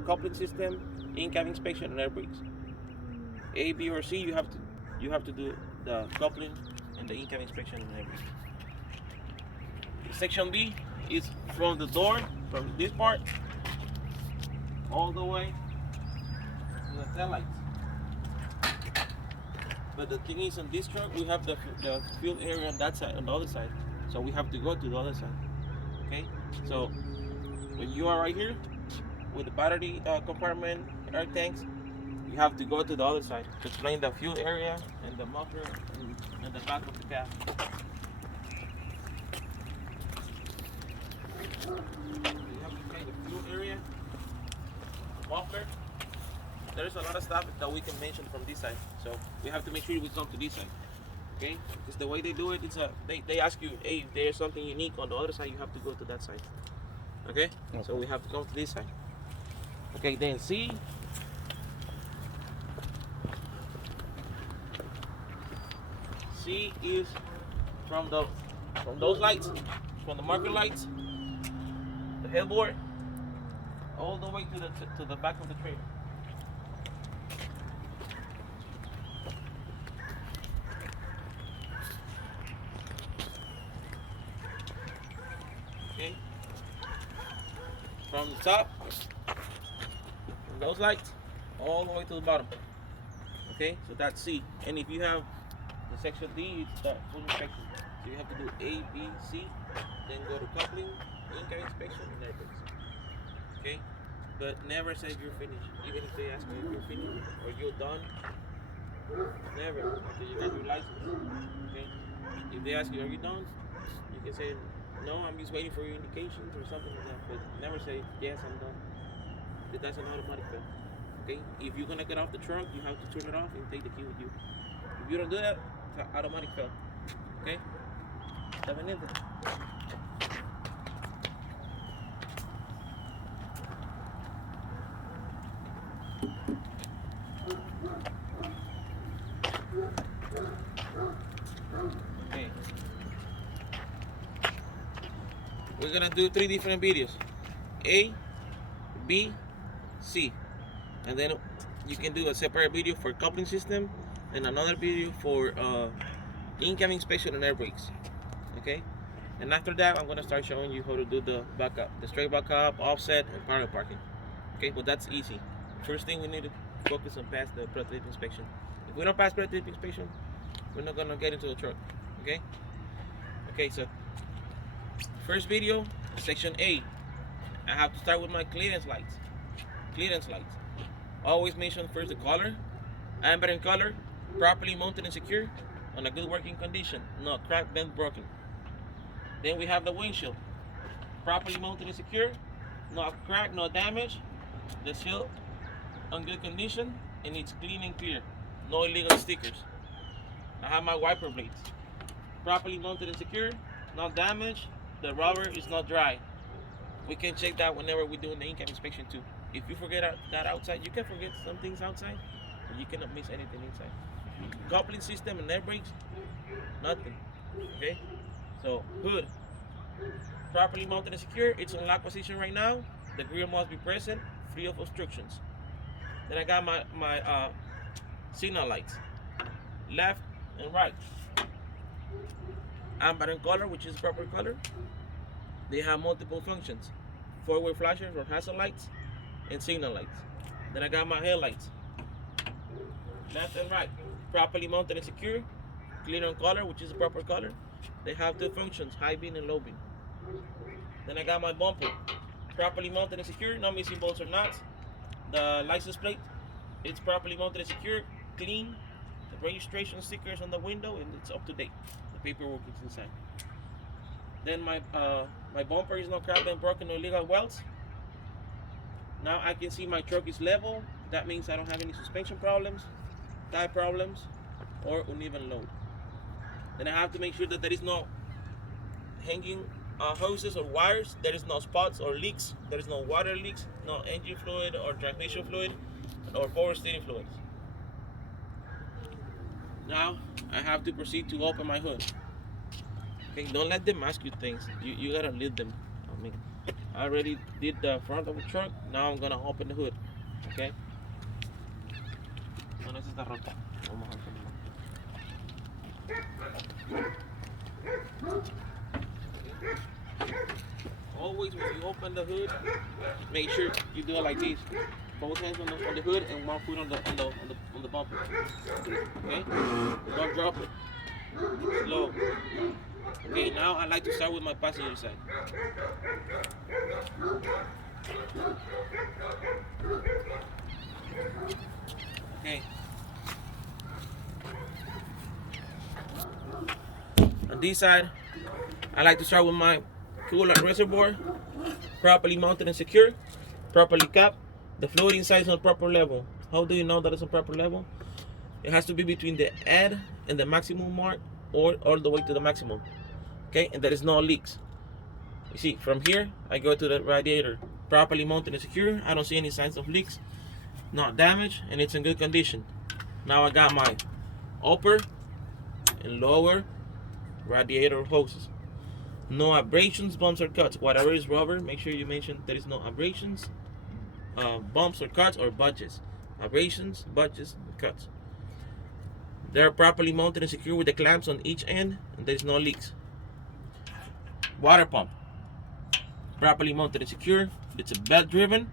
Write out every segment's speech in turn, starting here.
coupling system, in-cab inspection, and air brakes. A, B, or C, you have to do the coupling and the in-cab inspection and air brakes. Section B is from the door, from this part, all the way to the tail lights. But the thing is, on this truck, we have the fuel area on that side, on the other side. So we have to go to the other side. Okay? So when you are right here with the battery compartment, air tanks, you have to go to the other side to explain the fuel area and the muffler and the back of the cab. You have to explain the fuel area, muffler. There's a lot of stuff that we can mention from this side, so we have to make sure we come to this side. Okay, because the way they do it, they ask you, hey, if there's something unique on the other side, you have to go to that side. Okay, so we have to come to this side. Okay, then C. C is from those lights, from the marker lights, the headboard, all the way to the back of the trailer. Okay, from the top, from those lights, all the way to the bottom. Okay, so that's C. And if you have the section D, it's the full inspection. So you have to do A, B, C, then go to coupling, in-cab inspection, and air brakes. Okay, but never say you're finished. Even if they ask you if you're finished or you're done, never until you get your license. Okay, if they ask you, are you done? You can say, no, I'm just waiting for your indications or something like that. But never say, yes, I'm done. Because that's an automatic fail. Okay, if you're gonna get off the truck, you have to turn it off and take the key with you. If you don't do that, it's an automatic fail. Okay? Okay. We're gonna do 3 different videos. A, B, C. And then you can do a separate video for coupling system and another video for in-cab inspection and air brakes. Okay? And after that, I'm gonna start showing you how to do the backup, the straight backup, offset, and parallel parking. Okay, but that's easy. First thing we need to focus on pass the pre-trip inspection. If we don't pass pre-trip inspection, we're not gonna get into the truck. Okay? Okay, so first video, section A. I have to start with my clearance lights. Clearance lights. Always mention first the color, amber in color, properly mounted and secure, on a good working condition, not cracked, bent, broken. Then we have the windshield, properly mounted and secure, no crack, no damage, the shield on good condition, and it's clean and clear, no illegal stickers. I have my wiper blades, properly mounted and secure, not damaged, the rubber is not dry. We can check that whenever we're doing the in-cab inspection too. If you forget that outside, you can forget some things outside, but you cannot miss anything inside. Coupling system and air brakes, nothing. Okay? So, hood, properly mounted and secure. It's in lock position right now. The grill must be present, free of obstructions. Then I got my signal lights, left and right. Amber in color, which is proper color. They have multiple functions: forward flashers or hazard lights, and signal lights. Then I got my headlights, left and right, properly mounted and secure, clear on color, which is the proper color. They have 2 functions: high beam and low beam. Then I got my bumper, properly mounted and secure, no missing bolts or nuts. The license plate, it's properly mounted and secure, clean. The registration stickers on the window, and it's up to date. The paperwork is inside. Then my bumper is not cracked and broken, no illegal welds. Now I can see my truck is level. That means I don't have any suspension problems, tire problems, or uneven load. Then I have to make sure that there is no hanging hoses or wires, there is no spots or leaks, there is no water leaks, no engine fluid or transmission fluid, or power steering fluids. Now I have to proceed to open my hood. Okay, don't let them ask you things. You gotta lead them. I already did the front of the truck. Now I'm gonna open the hood. Okay. No necesita rota. Vamos a always when you open the hood, make sure you do it like this. Both hands on the hood and one foot on the bumper. Okay? Don't drop it. Slow. Okay, now I like to start with my passenger side. Okay. On this side, I like to start with my coolant reservoir, properly mounted and secure, properly capped. The fluid inside is on proper level. How do you know that it's on proper level? It has to be between the add and the maximum mark, or all the way to the maximum. Okay, and there is no leaks. You see, from here, I go to the radiator, properly mounted and secure. I don't see any signs of leaks, not damaged, and it's in good condition. Now I got my upper and lower radiator hoses. No abrasions, bumps, or cuts. Whatever is rubber, make sure you mention there is no abrasions, bumps, or cuts, or budges. Abrasions, budges, and cuts. They're properly mounted and secure with the clamps on each end, and there's no leaks. Water pump, properly mounted and secure. It's a belt driven.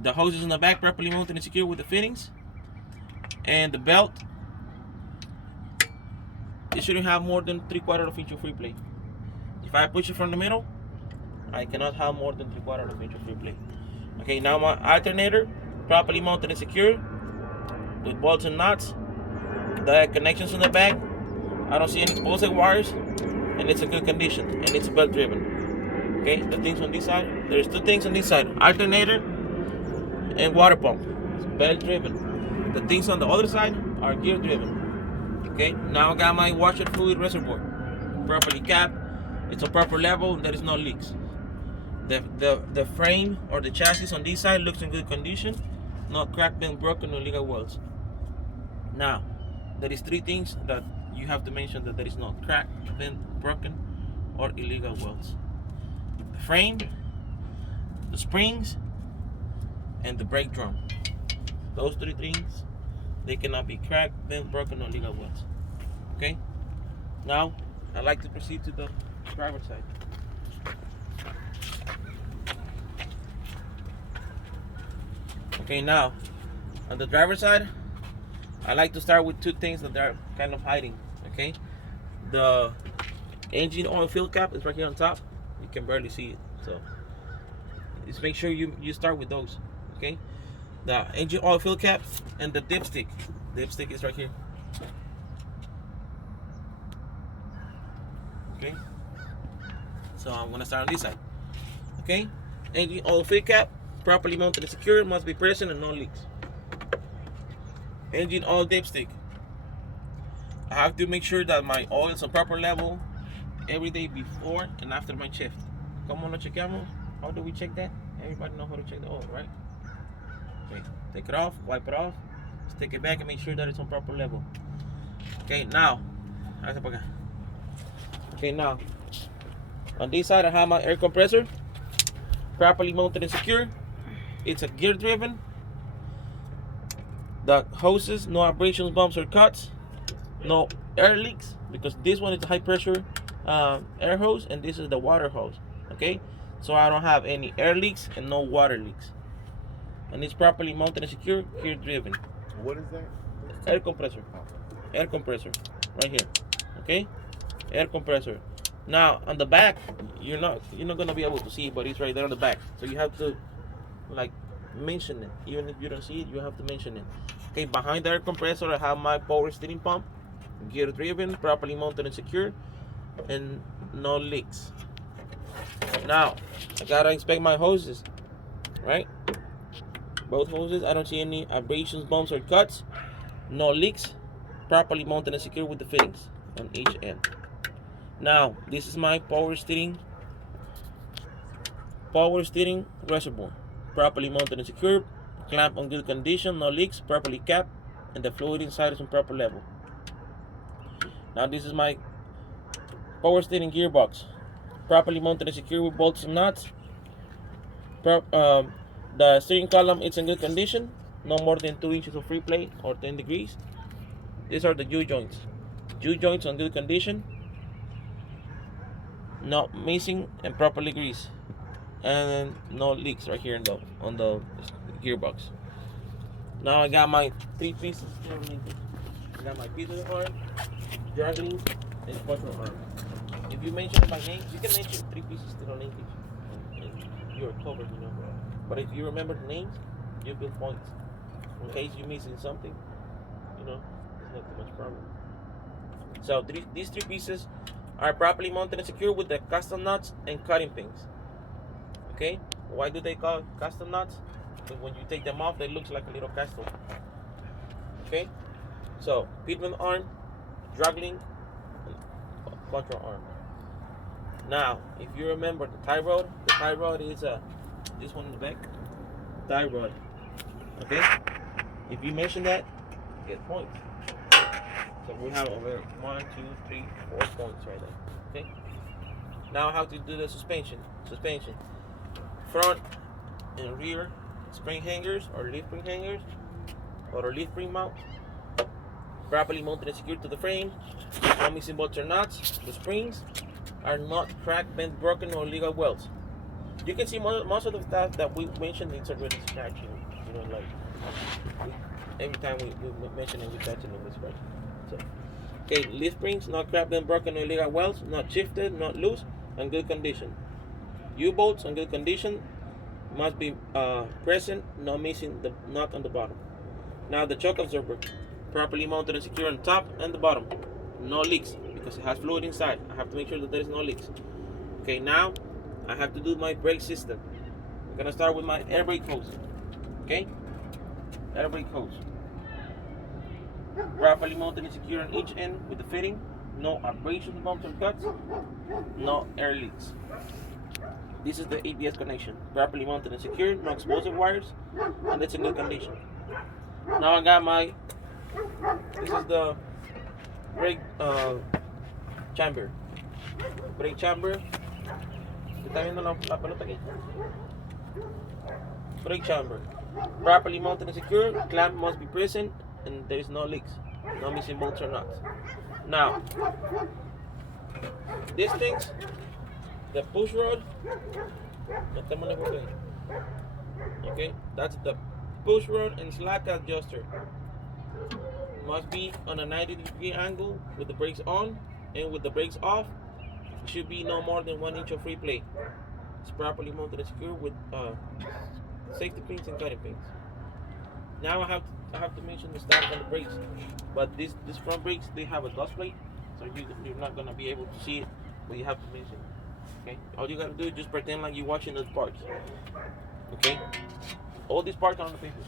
The hoses in the back properly mounted and secure with the fittings, and the belt, it shouldn't have more than 3/4 inch of free play. If I push it from the middle, I cannot have more than 3/4 inch of free play. Okay, now my alternator, properly mounted and secure with bolts and nuts. The connections in the back, I don't see any exposed wires, and it's in good condition, and it's belt driven. Okay, the things on this side, there's two things on this side: alternator and water pump. It's belt driven. The things on the other side are gear driven. Okay, now I got my washer fluid reservoir properly capped. It's a proper level. There is no leaks. The frame or the chassis on this side looks in good condition. Not cracked, bent, broken, or illegal welds. Now, there is three things that you have to mention that there is no cracked, bent, broken, or illegal welds: the frame, the springs, and the brake drum. Those three things, they cannot be cracked, bent, broken, or illegal welds. Okay? Now, I'd like to proceed to the driver's side. Okay, now, on the driver's side, I like to start with two things that they're kind of hiding. Okay? The engine oil fill cap is right here on top. You can barely see it. So, just make sure you start with those. Okay? The engine oil fill cap and the dipstick. Dipstick is right here. Okay, so I'm gonna start on this side. Okay, engine oil fill cap, properly mounted and secure, must be present and no leaks. Engine oil dipstick. I have to make sure that my oil is on proper level every day before and after my shift. ¿Cómo lo chequeamos? How do we check that? Everybody knows how to check the oil, right? Okay, take it off, wipe it off, stick it back, and make sure that it's on proper level. Okay, now, okay, now, on this side I have my air compressor, properly mounted and secure. It's a gear driven. The hoses, no abrasions, bumps, or cuts, no air leaks, because this one is a high pressure air hose and this is the water hose. Okay, so I don't have any air leaks and no water leaks, and it's properly mounted and secure, gear driven. What is that? Air compressor. Air compressor, right here. Okay, air compressor. Now on the back, you're not gonna be able to see it, but it's right there on the back. So you have to like mention it. Even if you don't see it, you have to mention it. Okay, behind the air compressor, I have my power steering pump, gear driven, properly mounted and secure, and no leaks. Now I gotta inspect my hoses, right? Both hoses, I don't see any abrasions, bumps, or cuts. No leaks. Properly mounted and secure with the fittings on each end. Now, this is my power steering reservoir. Properly mounted and secure. Clamp on good condition, no leaks, properly capped, and the fluid inside is on proper level. Now, this is my power steering gearbox. properly mounted and secure with bolts and nuts. The steering column is in good condition, no more than 2 inches of free play or 10 degrees. These are the U joints. U joints in good condition, not missing and properly greased, and no leaks right here on the gearbox. Now I got my 3 pieces. I got my pieces arm, juggling, and quattro arm. If you mention it by name, you can mention 3 pieces to the link, and you're covered, But if you remember the names, you get points. In case you're missing something, it's not too much problem. So these 3 pieces are properly mounted and secure with the custom nuts and cutting pins. Okay, why do they call custom nuts? Because when you take them off, they look like a little castle. Okay, so pitman arm, juggling, and quattro arm. Now, if you remember the tie rod is this one in the back, tie rod. Okay, if you mention that, you get points. So we have over 1, 2, 3, 4 points right there. Okay. Now how to do the suspension. Front and rear spring hangers or leaf spring hangers or leaf spring mount. Properly mounted and secured to the frame. No missing bolts or nuts. The springs are not cracked, bent, broken, or illegal welds. You can see most of the stuff that we mentioned is already scratching. Every time we mention it, we touch it and we scratch. So, okay, leaf springs, not cracked, bent, broken, or illegal welds, not shifted, not loose, and good condition. U-bolts in good condition, must be present, not missing the nut on the bottom. Now the shock absorber, properly mounted and secure on top and the bottom. No leaks because it has fluid inside. I have to make sure that there is no leaks. Okay, now I have to do my brake system. I'm gonna start with my air brake hose. Okay, air brake hose. Properly mounted and secure on each end with the fitting. No abrasions, bumps, or cuts. No air leaks. This is the ABS connection. Properly mounted and secured. No explosive wires, and it's in good condition. Now I got this is the brake chamber. Brake chamber. ¿Está viendo la pelota aquí? Brake chamber. Properly mounted and secured. Clamp must be present, and there is no leaks. No missing bolts or nuts. Now, these things, the push rod, okay, that's the push rod and slack adjuster. Must be on a 90-degree angle with the brakes on, and with the brakes off, it should be no more than 1 inch of free play. It's properly mounted and secured with safety pins and cutting pins. Now I have to mention the stuff on the brakes, but these front brakes, they have a dust plate, so you're not gonna be able to see it, but you have to mention it. Okay, all you gotta do is just pretend like you're watching those parts. Okay, all these parts are on the paper.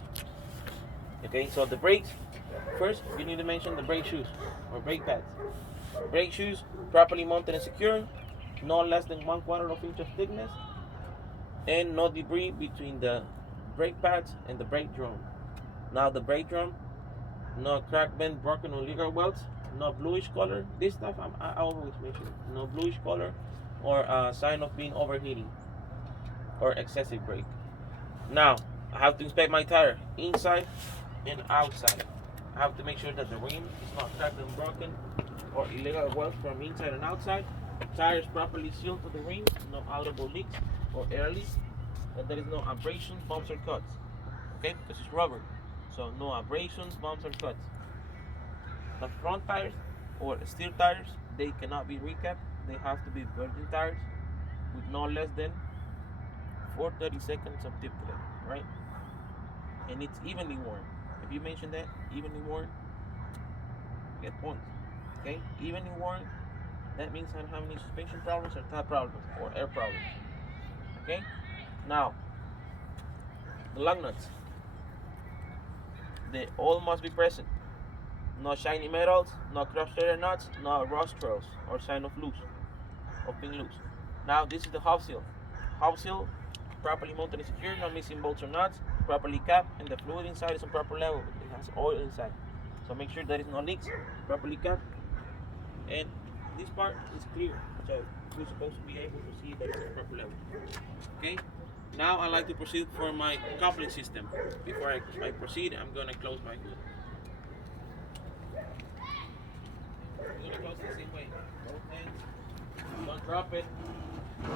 Okay, so the brakes, first you need to mention the brake shoes or brake pads. Brake shoes properly mounted and secure, no less than 1/4 inch of thickness, and no debris between the brake pads and the brake drum. Now the brake drum, no crack, bent, broken, or illegal welds, no bluish color. This stuff I always mention. No bluish color or sign of being overheating or excessive brake. Now I have to inspect my tire inside and outside. I have to make sure that the rim is not cracked and broken or illegal welds from inside and outside. Tire is properly sealed to the rim, no audible leaks or air leaks, and there is no abrasions, bumps, or cuts. Okay, because it's rubber. So no abrasions, bumps, or cuts. The front tires or steel tires, they cannot be recapped. They have to be virgin tires with no less than 4/32 of tip to them, right? And it's evenly worn. If you mention that, evenly worn, you get points. Okay, evenly worn, that means I don't have any suspension problems or tire problems or air problems. Okay, now the lug nuts. They all must be present. No shiny metals, no cross-threaded nuts, no rust trails or sign of being loose. Now this is the hub seal. Hub seal, properly mounted and secured, no missing bolts or nuts, properly capped, and the fluid inside is on proper level. It has oil inside. So make sure there is no leaks, properly capped. And this part is clear. So you're supposed to be able to see it at the proper level. Okay. Now I like to proceed for my coupling system. Before I proceed, I'm gonna close my hood. I'm gonna close the same way. Both hands. Don't drop it.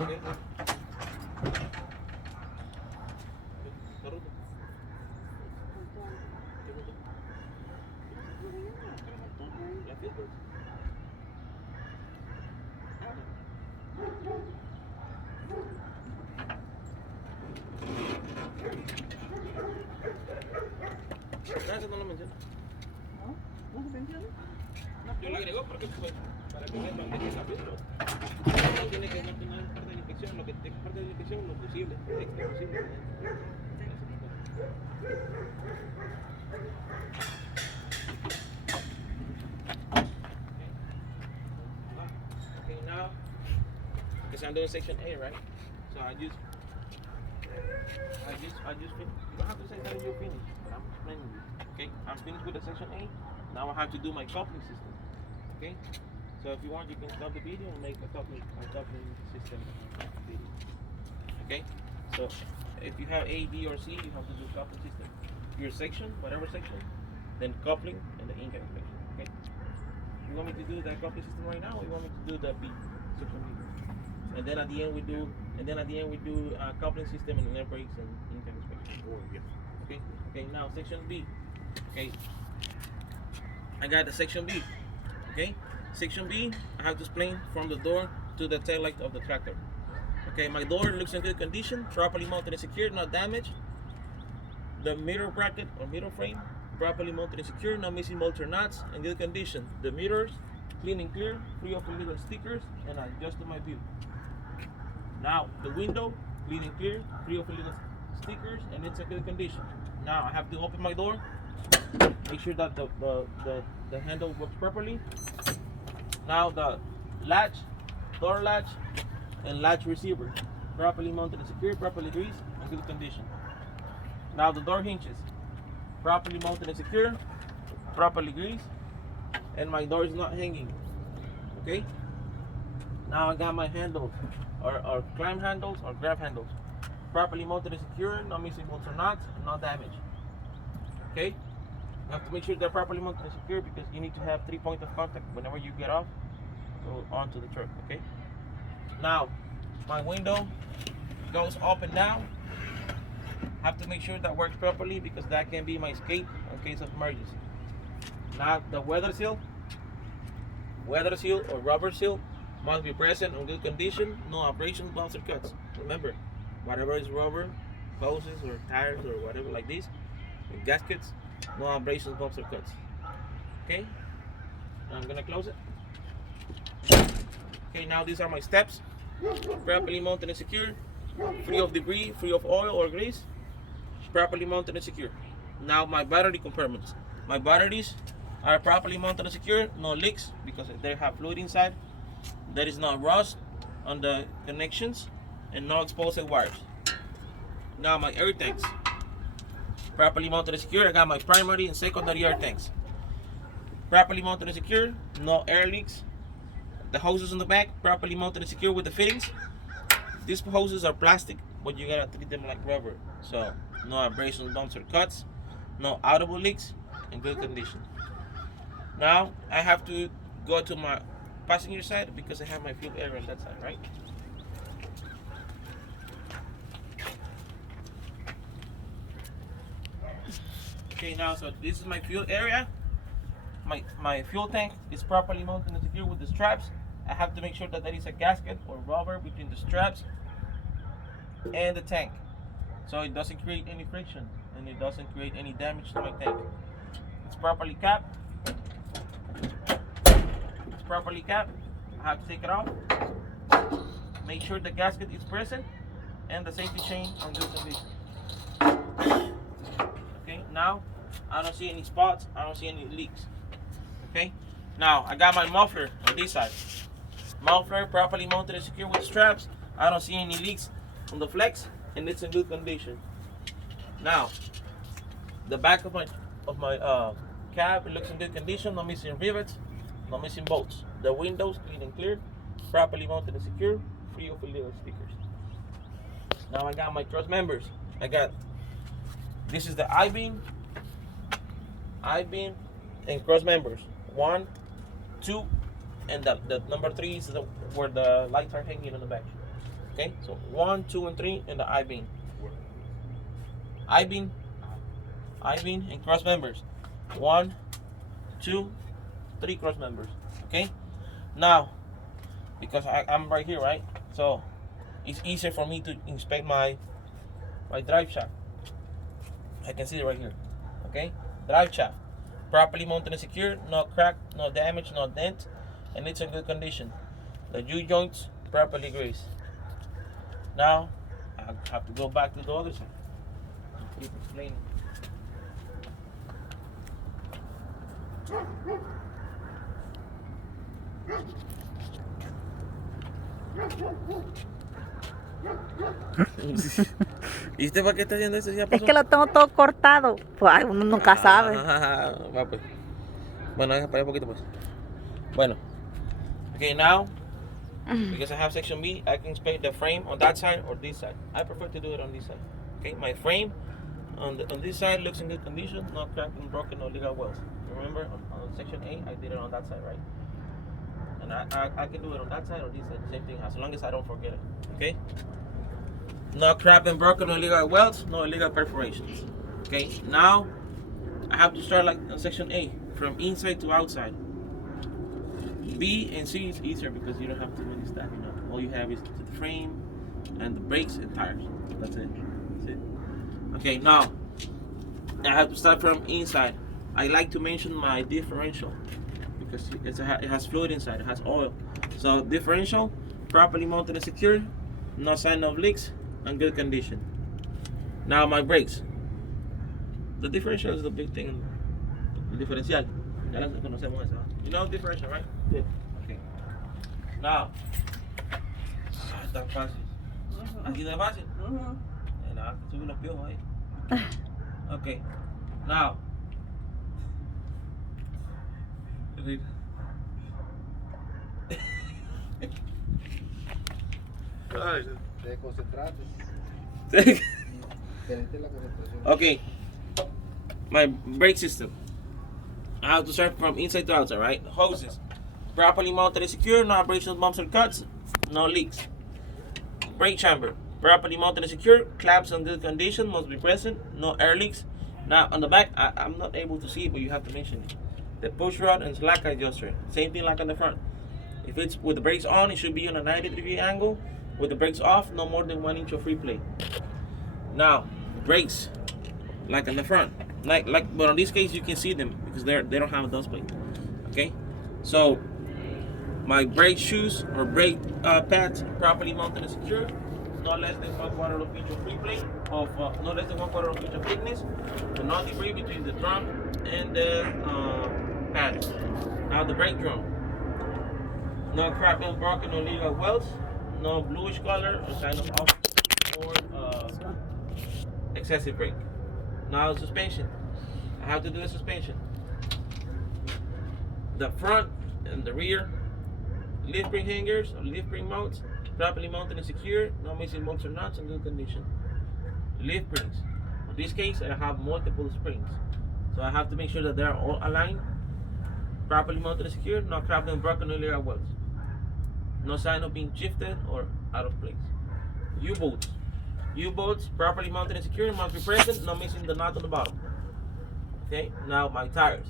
Okay. Eso no lo menciona. ¿No? ¿No se menciona? Yo lo agrego porque pues, para que sepan que es capítulo. No tiene que mantener parte de la infección, lo que te parte de la infección, lo posible, extra posible. Okay, now, because I'm doing section A, right? So I just you don't have to say that you're finished, but I'm explaining you. Okay, I'm finished with the section A. Now I have to do my coupling system. Okay, so if you want, you can stop the video and make a coupling system video. Okay, so if you have A, B, or C, you have to do coupling system. Your section, whatever section, then coupling and the incoming section. Okay, you want me to do that coupling system right now, or you want me to do the B section B? And then at the end we do, coupling system and air brakes and incoming inspection. Oh, yeah. Okay. Okay. Now section B. Okay. I got the section B. Okay. Section B. I have to explain from the door to the tail light of the tractor. Okay. My door looks in good condition, properly mounted and secured, not damaged. The mirror bracket or mirror frame properly mounted and secured, no missing bolts or nuts, in good condition. The mirrors clean and clear, free of illegal stickers, and I adjusted my view. Now the window, clean and clear, free of illegal stickers, and it's a good condition. Now I have to open my door, make sure that the handle works properly. Now the latch, door latch, and latch receiver, properly mounted and secured, properly greased, and good condition. Now the door hinges, properly mounted and secure, properly greased, and my door is not hanging. Okay? Now I got my handles, or climb handles or grab handles, properly mounted and secure, no missing bolts or nuts, no damage. Okay? You have to make sure they're properly mounted and secure because you need to have 3 points of contact whenever you get off or onto the truck. Okay? Now my window goes up and down. Have to make sure that works properly because that can be my escape in case of emergency. Now the weather seal or rubber seal must be present in good condition, no abrasions, bumps, or cuts. Remember, whatever is rubber, hoses or tires or whatever like this, gaskets, no abrasions, bumps, or cuts. Okay, I'm gonna close it. Okay, now these are my steps, properly mounted and secure, free of debris, free of oil or grease, properly mounted and secure. Now my battery compartments. My batteries are properly mounted and secure, no leaks because they have fluid inside. There is no rust on the connections and no exposed wires. Now my air tanks, properly mounted and secure. I got my primary and secondary air tanks, properly mounted and secure, no air leaks. The hoses on the back, properly mounted and secure with the fittings. These hoses are plastic, but you gotta treat them like rubber. So no abrasions, bumps, or cuts, no audible leaks, in good condition. Now I have to go to my passenger side because I have my fuel area on that side, right? Okay, now so this is my fuel area. My fuel tank is properly mounted and secure with the straps. I have to make sure that there is a gasket or rubber between the straps and the tank, so it doesn't create any friction and it doesn't create any damage to my tank. It's properly capped. I have to take it off. Make sure the gasket is present and the safety chain on good condition. Okay, now I don't see any spots. I don't see any leaks. Okay, now I got my muffler on this side. Muffler properly mounted and secure with straps. I don't see any leaks on the flex and it's in good condition. Now the back of my cab, it looks in good condition. No missing rivets, no missing bolts. The windows clean and clear. properly mounted and secure, free of illegal speakers. Now I got my cross members. This is the I-beam, and cross members. 1, 2, and the number 3 is where the lights are hanging on the back. Okay, so 1, 2, and 3 in the I-beam. I-beam, and cross members. 1, 2, 3 cross members. Okay, now because I'm right here, right? So it's easier for me to inspect my drive shaft. I can see it right here. Okay, drive shaft, properly mounted and secure, no crack, no damage, no dent, and it's in good condition. The U-joints properly greased. Now I have to go back to the other side and keep explaining. ¿Y usted para qué está haciendo eso? ¿Ya pasó? Es que lo tengo todo cortado. Pues ay, uno nunca sabe. Va pues. Bueno, deja para un poquito pues. Bueno. Okay, now because I have section B, I can inspect the frame on that side or this side. I prefer to do it on this side. Okay, my frame on this side looks in good condition, no cracked and broken, no legal welds. Remember on section A, I did it on that side, right? And I can do it on that side or this side, the same thing, as long as I don't forget it. Okay? No cracked and broken, no illegal welds, no illegal perforations. Okay, now I have to start like on section A, from inside to outside. B and C is easier because you don't have too many stuff, you know. All you have is the frame and the brakes and tires. That's it. Okay, now I have to start from inside. I like to mention my differential because it has fluid inside, it has oil. So differential, properly mounted and secure, no sign of leaks, and good condition. Now my brakes. The differential is the big thing. El diferencial. Ya la conocemos esa. You know differential, right? Yeah. Okay. Now, está fácil. Aquí no es fácil. Nada, que sube los piojos ahí. Okay. Now. Okay. My brake system. I have to start from inside to outside, right? Hoses. Properly mounted and secure, no abrasions, bumps, or cuts, no leaks. Brake chamber. Properly mounted and secure, clamps in good condition, must be present, no air leaks. Now on the back, I'm not able to see it, but you have to mention it. The push rod and slack adjuster. Same thing like on the front. If it's with the brakes on, it should be on a 90-degree angle. With the brakes off, no more than 1 inch of free play. Now, brakes, like on the front. But in this case, you can see them because they don't have a dust plate. Okay, so my brake shoes or brake pads properly mounted and secure, no less than 1/4 of inch of free plate of no less than 1/4 of inch of thickness, to not debris between the drum and the pad. Now the brake drum, no cracked and broken, no legal welds, no bluish color or sign of off or excessive brake. Now suspension. I have to do the suspension. The front and the rear lift spring hangers or lift spring mounts, properly mounted and secure, no missing bolts or nuts, in good condition. Lift springs. In this case, I have multiple springs, so I have to make sure that they are all aligned, properly mounted and secure, no cracked and broken or legal welds. No sign of being shifted or out of place. U-bolts. U-bolts properly mounted and secure, must be present, no missing the nut on the bottom. Okay, now my tires.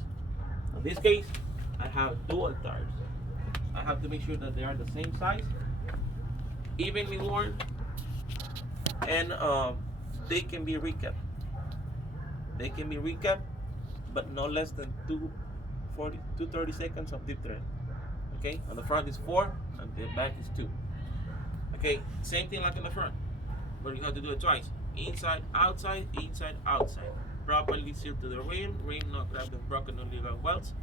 In this case, I have dual tires. I have to make sure that they are the same size, evenly worn, and they can be recapped. They can be recapped, but no less than 230 seconds of deep tread. Okay, on the front is 4, and the back is 2. Okay, same thing like in the front, but you have to do it twice. Inside, outside, inside, outside. Properly sealed to the rim not cracked and broken, no legal welds,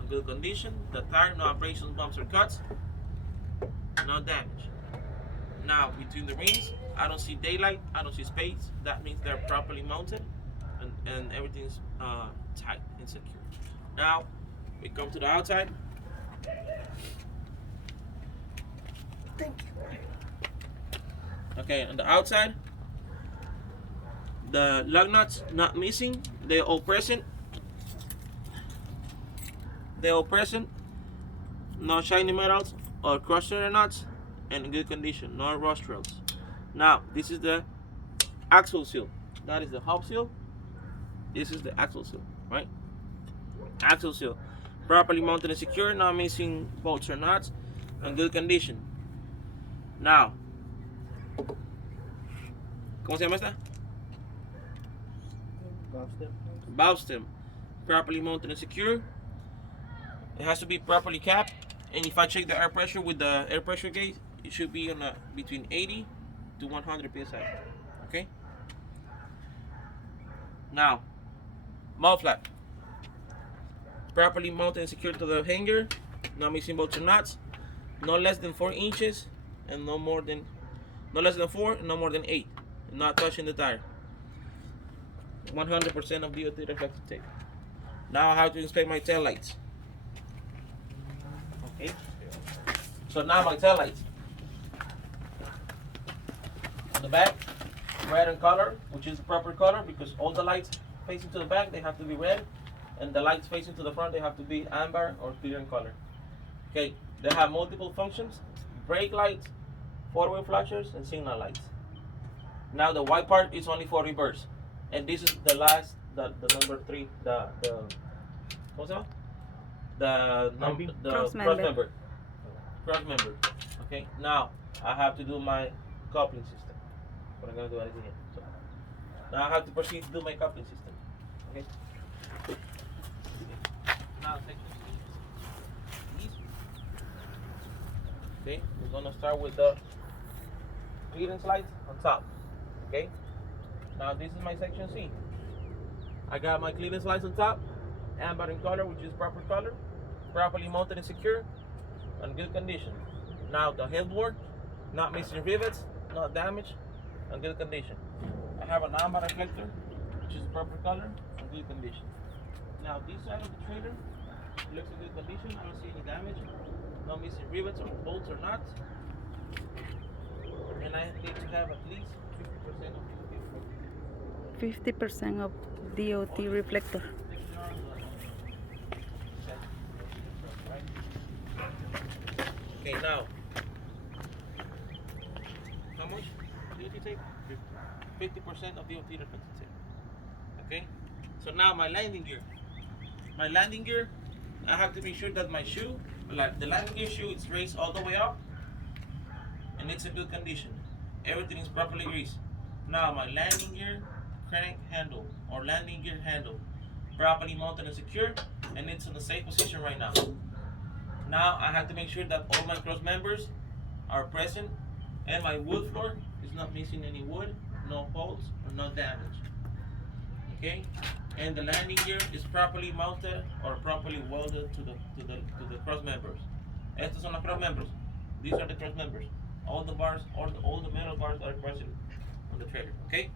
in good condition. The tire, no abrasions, bumps, or cuts, no damage. Now between the rims, I don't see daylight, I don't see space. That means they're properly mounted and everything's tight and secure. Now we come to the outside. Thank you. Okay, on the outside, the lug nuts not missing. They're all present. They're all present. No shiny metals or crusher nuts, and in good condition. No rust trails. Now, this is the axle seal. That is the hub seal. This is the axle seal, right? Axle seal. Properly mounted and secure, not missing bolts or nuts, in good condition. Now, ¿cómo se llama esta? Valve stem. Properly mounted and secure. It has to be properly capped. And if I check the air pressure with the air pressure gauge, it should be on between 80 to 100 psi. Okay. Now, mouth flap. Properly mounted and secured to the hanger. Not missing bolts or nuts. No less than 4 inches, and no less than 4, and no more than 8. Not touching the tire. 100% of DOT reflective tape. Now I have to inspect my tail lights. Okay. So now my tail lights. On the back, red in color, which is the proper color, because all the lights facing to the back, they have to be red, and the lights facing to the front, they have to be amber or clear in color. Okay. They have multiple functions: brake lights, forward flashers, and signal lights. Now the white part is only for reverse, and this is the last, the number 3, what's that? The cross member. Cross member. Okay. Now I have to do my coupling system. What I'm gonna do is here. So now I have to proceed to do my coupling system. Okay. Now okay, we're gonna start with the clearance lights on top. Okay. Now this is my section C. I got my clearance lights on top, amber in color, which is proper color, properly mounted and secure, in good condition. Now the headboard, not missing rivets, not damaged, in good condition. I have an amber reflector, which is proper color, in good condition. Now this side of the trailer looks in good condition. I don't see any damage, no missing rivets or bolts or nuts. And I need to have at least 50% of the 50% of DOT reflector. Okay, now, how much DOT tape? 50% of DOT reflective tape. Okay, so now my landing gear. My landing gear, I have to be sure that my shoe, like the landing gear shoe, is raised all the way up, and it's in good condition. Everything is properly greased. Now my landing gear crank handle or landing gear handle, properly mounted and secure, and it's in a safe position right now. Now I have to make sure that all my cross members are present, and my wood floor is not missing any wood, no holes, or no damage. Okay, and the landing gear is properly mounted or properly welded to the cross members. Estos son los cross members. These are the cross members. All the bars, all the metal bars are present on the trailer. Okay.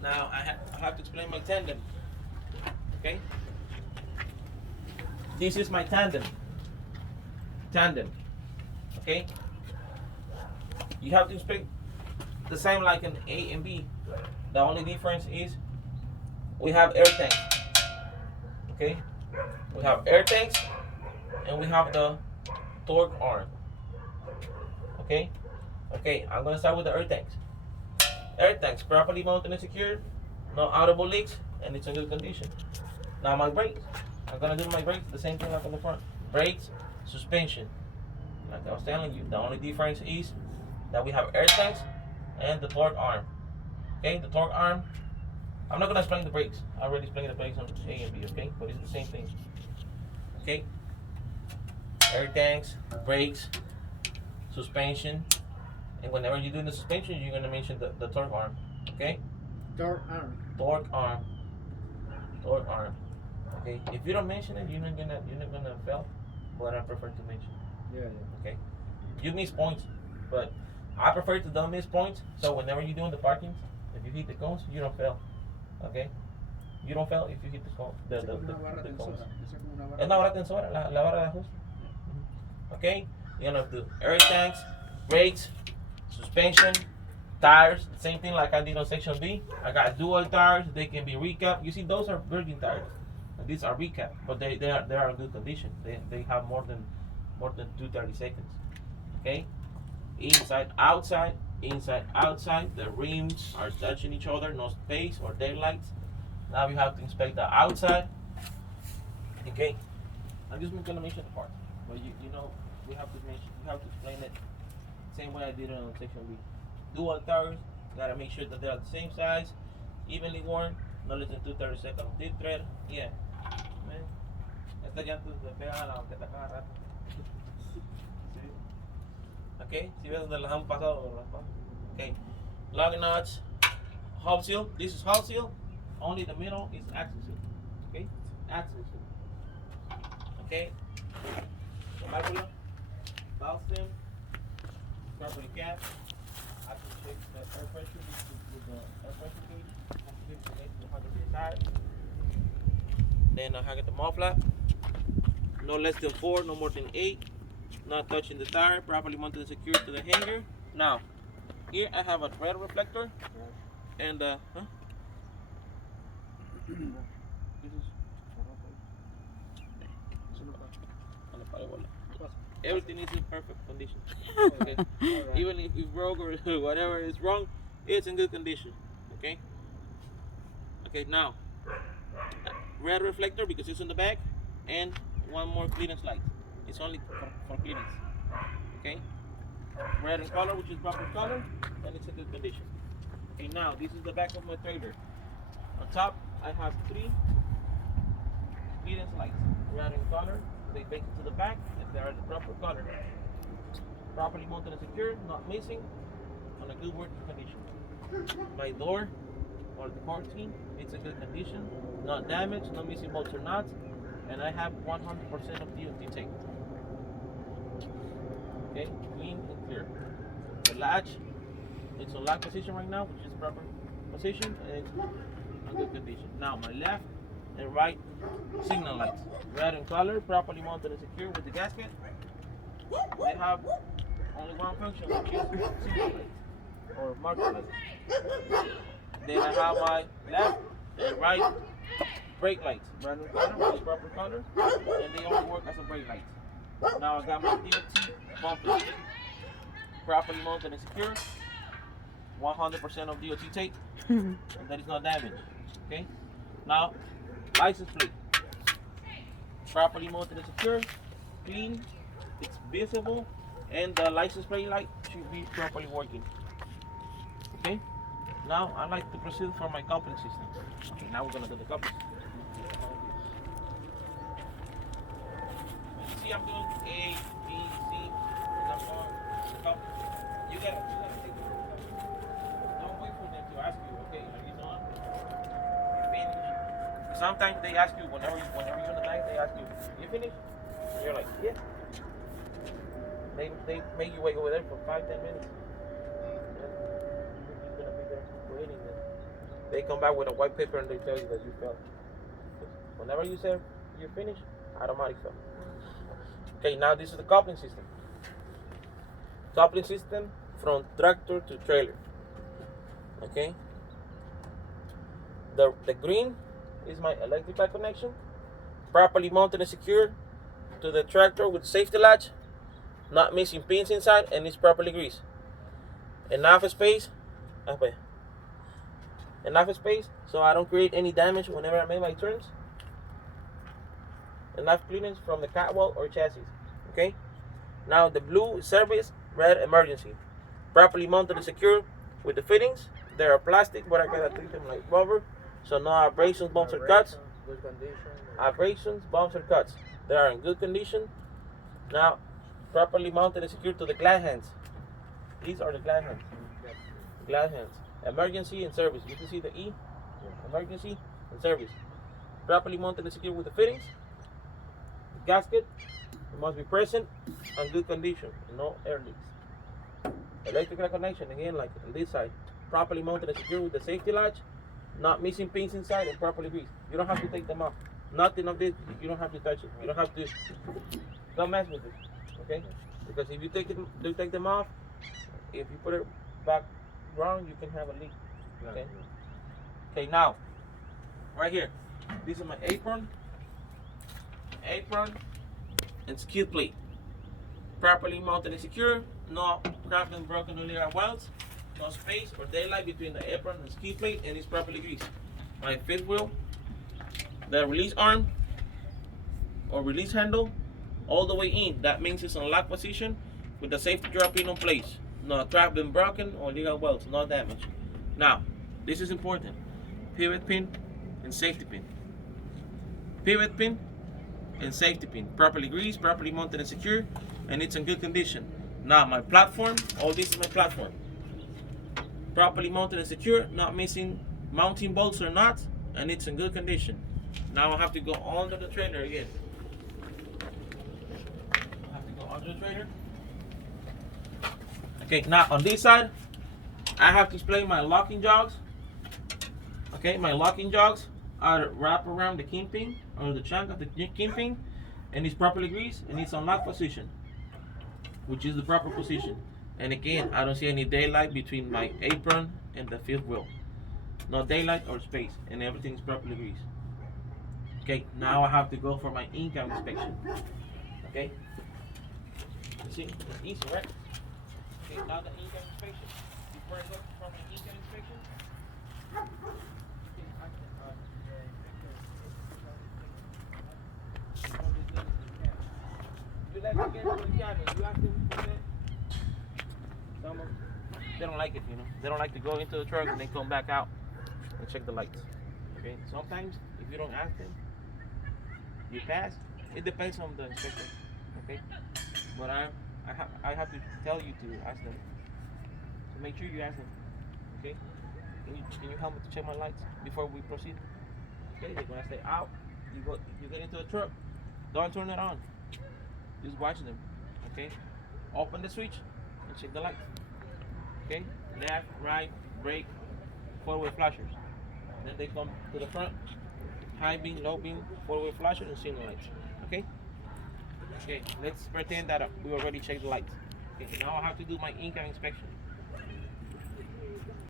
Now I have to explain my tandem. Okay. This is my tandem. Okay. You have to inspect the same like an A and B. The only difference is we have air tanks. Okay. We have air tanks, and we have the torque arm. Okay. Okay. I'm gonna start with the air tanks. Air tanks properly mounted and secured, no audible leaks, and it's in good condition. Now my brakes. I'm gonna do my brakes the same thing like on the front. Brakes, suspension. Like I was telling you, the only difference is that we have air tanks and the torque arm. Okay, the torque arm. I'm not gonna explain the brakes. I already explained the brakes on A and B. Okay, but it's the same thing. Okay. Air tanks, brakes, suspension, and whenever you're doing the suspension, you're gonna mention the torque arm. Okay. Torque arm. Torque arm. Torque arm. Okay. If you don't mention it, you're not gonna fail. But I prefer to mention. Yeah. Okay. You miss points, but I prefer to don't miss points. So whenever you're doing the parkings, if you hit the cones, you don't fail. Okay. You don't fail if you hit the cones. The cones. Es una barra tensora, la barra de ajuste. Okay. You're gonna do air tanks, brakes, suspension, tires. Same thing like I did on section B. I got dual tires. They can be recap. You see, those are virgin tires. These are recap, but they are in good condition. They have more than 230 seconds. Okay, inside, outside, inside, outside. The rims are touching each other. No space or daylights. Now we have to inspect the outside. Okay, I'm just gonna mention the parts, but you know we have to explain it same way I did it on section B. Dual tires, gotta make sure that they're the same size, evenly worn, no less than 2/32 seconds of deep tread. Yeah, man. Esta llanta se pega a la banqueta cada rato. Sí. Okay, si ves donde las han pasado. Okay, lug nuts, hub seal. This is hub seal. Only the middle is axle seal. Okay, axle seal. Okay, the válvula, valve stem, properly capped. I can check the air pressure with the air pressure gauge. I can check the 100 tire. Then I have the muffler. No less than 4, no more than 8. Not touching the tire. Properly mounted and secured to the hanger. Now, here I have a red reflector, and this is everything is in perfect condition. Okay? Even if it's broke or whatever is wrong, it's in good condition. Okay. Okay. Now, red reflector because it's in the back, and one more clearance light. It's only for clearance. Okay. Red in color, which is proper color, and it's in good condition. Okay. Now, this is the back of my trailer. On top, I have 3 clearance lights. Red in color. They face it to the back if they are the proper color. Properly mounted and secured, not missing, on a good working condition. My door or the car team, it's in good condition, not damaged, no missing bolts or nuts, and I have 100% of DOT tape. Okay, clean and clear. The latch, it's on lock position right now, which is proper position, and it's in good condition. Now my left and right signal lights, red in color, properly mounted and secured with the gasket. They have only one function, which is signal lights or marker lights. Then I have my left and right brake lights, red in color, which is proper color, and they only work as a brake light. Now I got my DOT bumper, properly mounted and secured, 100% of DOT tape, and that is not damaged. Okay. Now, license plate, properly mounted and secure, clean, it's visible, and the license plate light should be properly working. Okay. Now I like to proceed for my coupling system. Okay. Now we're gonna do the coupling system. See, I'm doing A, B, C, and I'm on couple. You gotta take the first. Don't wait for them to ask you. Okay, are you done? Finish. Sometimes they ask you whenever you're in the night. They ask you, "You finished?" And you're like, "Yeah." They make you wait over there for 5-10 minutes. And you're gonna be there waiting. And they come back with a white paper and they tell you that you failed. Whenever you say you finished, automatic fail. Okay, now this is the coupling system. Coupling system from tractor to trailer. Okay. The green is my electrical connection, properly mounted and secured to the tractor with safety latch, not missing pins inside, and it's properly greased. Enough space so I don't create any damage whenever I make my turns. Enough clearance from the catwalk or chassis. Okay. Now the blue is service, red emergency. Properly mounted and secured with the fittings. They are plastic, but I gotta treat them like rubber, so no abrasions, bumps, or cuts. Good condition. Abrasions, bumps, or cuts. They are in good condition. Now, properly mounted and secured to the glad hands. These are the glad hands. Glad hands. Emergency and service. You can see the E. Emergency and service. Properly mounted and secured with the fittings. The gasket, it must be present and good condition. No air leaks. Electrical connection, again, like on this side. Properly mounted and secured with the safety latch. Not missing pins inside and properly greased. You don't have to take them off. Nothing of this. You don't have to touch it. You don't have to. Don't mess with it. Okay? Because if you take them off, if you put it back wrong, you can have a leak. Okay. Okay, now, right here, this is my apron, and skid plate. Properly mounted and secure. No cracked and broken or leer welds. No space or daylight between the apron and skid plate, and it's properly greased. My fifth wheel, the release arm or release handle, all the way in. That means it's on lock position with the safety drop in place. No cracked and broken or leer welds, no damage. Now, this is important. Pivot pin and safety pin. Pivot pin and safety pin. Properly greased, properly mounted and secure, and it's in good condition. Now my platform, all this is my platform. Properly mounted and secure, not missing mounting bolts or not, and it's in good condition. Now I have to go under the trailer again. I have to go under the trailer. Okay, now on this side, I have to display my locking jogs. Okay, my locking jogs are wrapped around the kingpin or the chunk of the kingpin, and it's properly greased and it's on lock position, which is the proper position. And again, I don't see any daylight between my apron and the fifth wheel. No daylight or space, and everything is properly greased. Okay, now I have to go for my income inspection. Okay, you see, it's easy, right? Okay, now the income inspection. Before I go for my income inspection, you let them get into the cabin. You ask them for that. Some of them, they don't like it, you know. They don't like to go into the truck and then come back out and check the lights. Okay. Sometimes if you don't ask them, you pass. It depends on the inspector. Okay. But I have to tell you to ask them. So make sure you ask them. Okay. Can you help me to check my lights before we proceed? Okay. When I say out, you get into the truck. Don't turn it on. Just watch them. Okay. Open the switch and check the lights. Okay. Left, right, brake, forward flashers. Then they come to the front. High beam, low beam, forward flasher, and signal lights. Okay. Okay. Let's pretend that we already checked the lights. Okay. Now I have to do my income inspection.